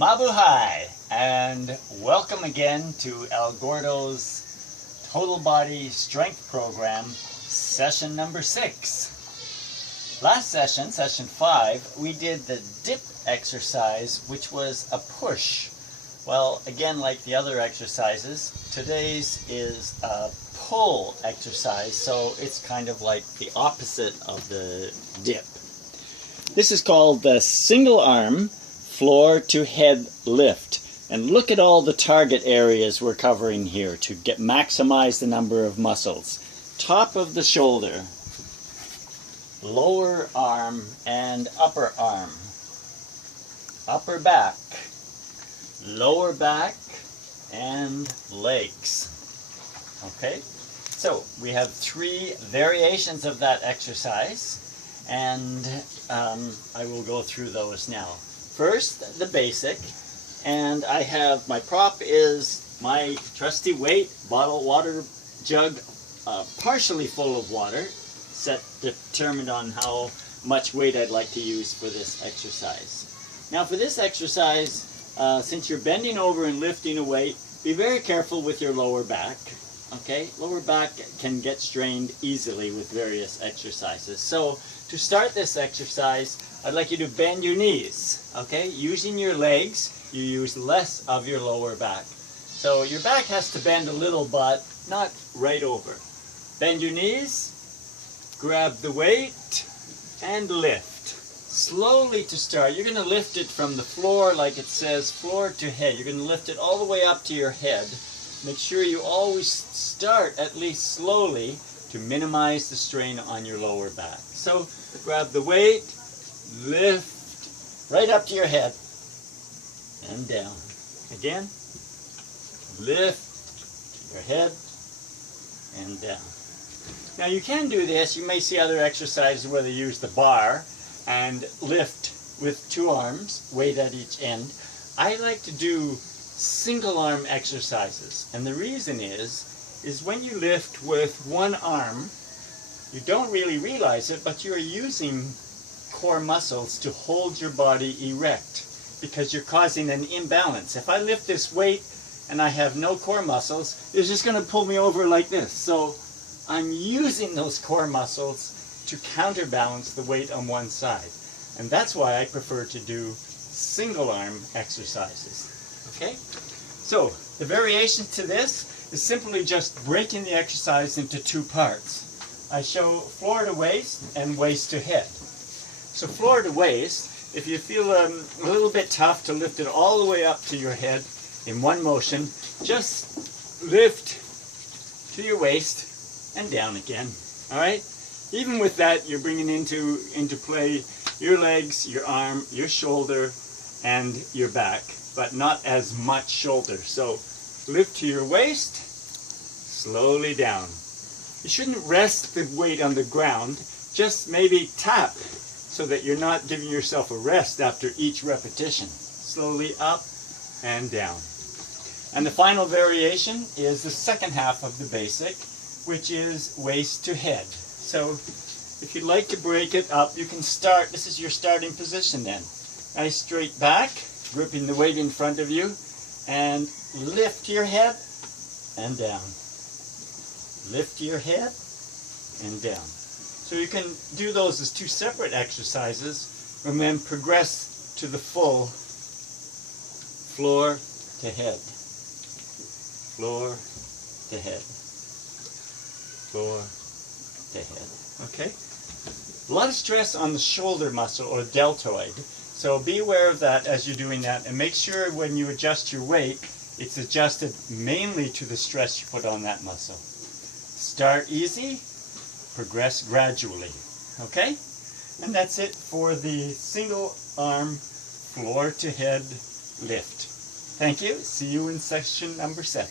Mabuhay, and welcome again to El Gordo's Total Body Strength Program, session number 6. Last session, session 5, we did the dip exercise, which was a push. Well, again, like the other exercises, today's is a pull exercise, so it's kind of like the opposite of the dip. This is called the single arm floor to head lift. And look at all the target areas we're covering here to maximize the number of muscles. Top of the shoulder, lower arm and upper arm, upper back, lower back, and legs. Okay, so we have 3 variations of that exercise, and I will go through those now. First, the basic, and I have my prop is my trusty weight bottle water jug, partially full of water, determined on how much weight I'd like to use for this exercise. Now for this exercise, since you're bending over and lifting a weight, be very careful with your lower back. Okay, lower back can get strained easily with various exercises. So to start this exercise, I'd like you to bend your knees. Okay, using your legs, you use less of your lower back. So your back has to bend a little, but not right over. Bend your knees, grab the weight, and lift. Slowly to start. You're going to lift it from the floor, like it says, floor to head. You're going to lift it all the way up to your head. Make sure you always start at least slowly to minimize the strain on your lower back. So grab the weight, lift right up to your head and down. Again, lift your head and down. Now you can do this. You may see other exercises where they use the bar and lift with 2 arms, weight at each end. I like to do single arm exercises, and the reason is when you lift with 1 arm, you don't really realize it, but you're using core muscles to hold your body erect because you're causing an imbalance. If I lift this weight and I have no core muscles, it's just going to pull me over like this. So I'm using those core muscles to counterbalance the weight on one side, and that's why I prefer to do single arm exercises. Okay, so the variation to this is simply just breaking the exercise into 2 parts. I show floor to waist and waist to head. So floor to waist, if you feel a little bit tough to lift it all the way up to your head in one motion, just lift to your waist and down again. All right? Even with that, you're bringing into play your legs, your arm, your shoulder, and your back, but not as much shoulder. So lift to your waist, slowly down. You shouldn't rest the weight on the ground, just maybe tap so that you're not giving yourself a rest after each repetition. Slowly up and down. And the final variation is the second half of the basic, which is waist to head. So if you'd like to break it up, you can start, this is your starting position then. Nice straight back, gripping the weight in front of you, and lift your head and down. Lift your head and down. So you can do those as 2 separate exercises and then progress to the full floor to head. Floor to head. Floor to head. Okay? A lot of stress on the shoulder muscle or deltoid. So be aware of that as you're doing that, and make sure when you adjust your weight, it's adjusted mainly to the stress you put on that muscle. Start easy, progress gradually. Okay? And that's it for the single arm floor to head lift. Thank you. See you in session number 7.